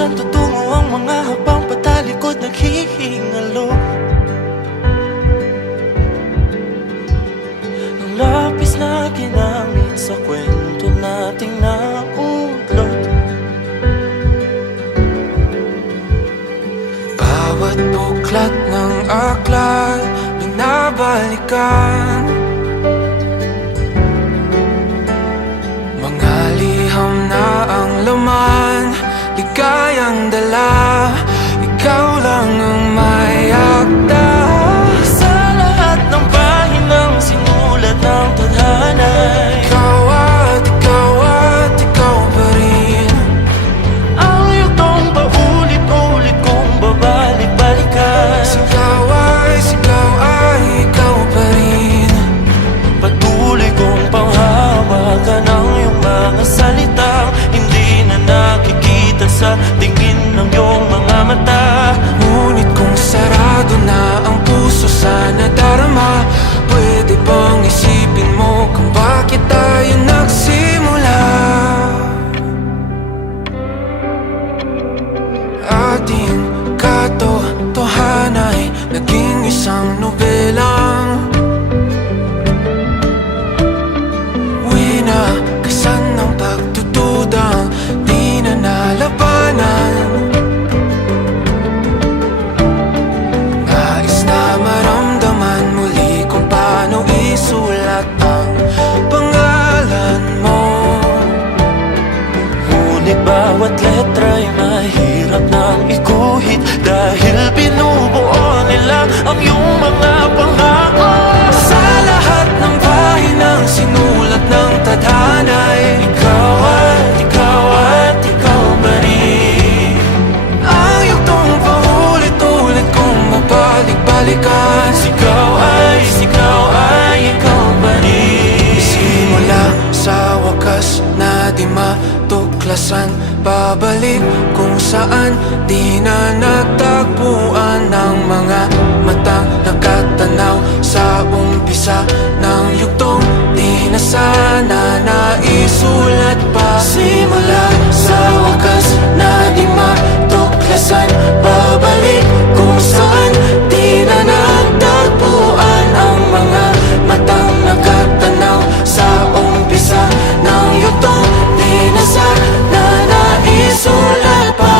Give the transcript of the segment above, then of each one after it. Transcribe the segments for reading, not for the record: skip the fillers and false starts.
Saan tutungo ang mga habang patalikod naghihingalo? Ang lapis na ginamit sa kwento nating naudlot. Bawat buklat ng aklat binabalikan, mga liham na ang laman, ligayang dala, ikaw lang ang may akda. Sa lahat ng pahinang sinulat ng tadhana, Ikaw at ikaw pa rin. ang yugtong paulit-ulit kong babalik-balikan. Sigaw ay ikaw pa rin. Patuloy kong panghawakan ang iyong mga salitang hindi na nakikita sa tingin ng iyong mga mata. Ngunit kung sarado na ang puso sa nadarama, pwede bang isipin mo kung bakit tayo nagsimula? Ating katotohanay naging isang nobelang winakasan ng pagtutudang di na nalabanan. Nais na maramdaman muli kung paano isulat ang pangalan mo. Ngunit bawat letra'y mahirap nang iguhit, dahil binubuo nila ang iyong mga pangako. Sa lahat ng pahinang sinulat ng tadhana'y Ikaw at ikaw pa rin. ang yugtong paulit-ulit kong mabalik-balikan. Sigaw ay ikaw pa rin. Simula sa wakas na di matuklasan, babalik kung saan di na natagpuan ng mga matang nakatanaw sa umpisa ng yugtong di na sana naisulat pa. Simula sa wakas na di matuklasan, babalik kung saan di na natagpuan ang mga matang nakatanaw sa umpisa ng yugtong di na sana naisulat pa.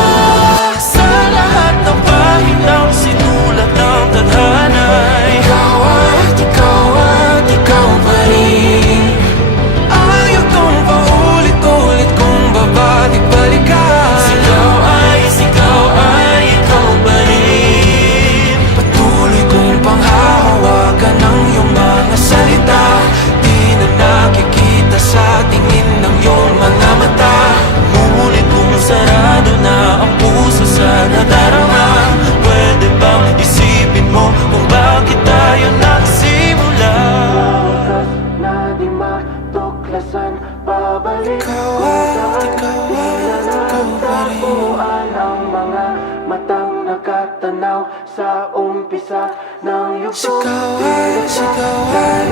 Sa lahat ng pahinang sinulat ng tadhana, Ikaw at ikaw pa rin. Ang yugtong paulit-ulit kong babalik-balikan. Sigaw ay ikaw pa rin. Patuloy kong panghahawakan ang iyong mga salita, di na nakikita sa tingin ng iyong mga mata. Ngunit kung sarado na ang puso sa nadarama, pwede bang isipin mo kung bakit tayo nagsimula? Na di matuklasan, babalik Ikaw at ikaw pa rin. ang mga matang nakatanaw sa umpisa ng yugtong. Sigaw ay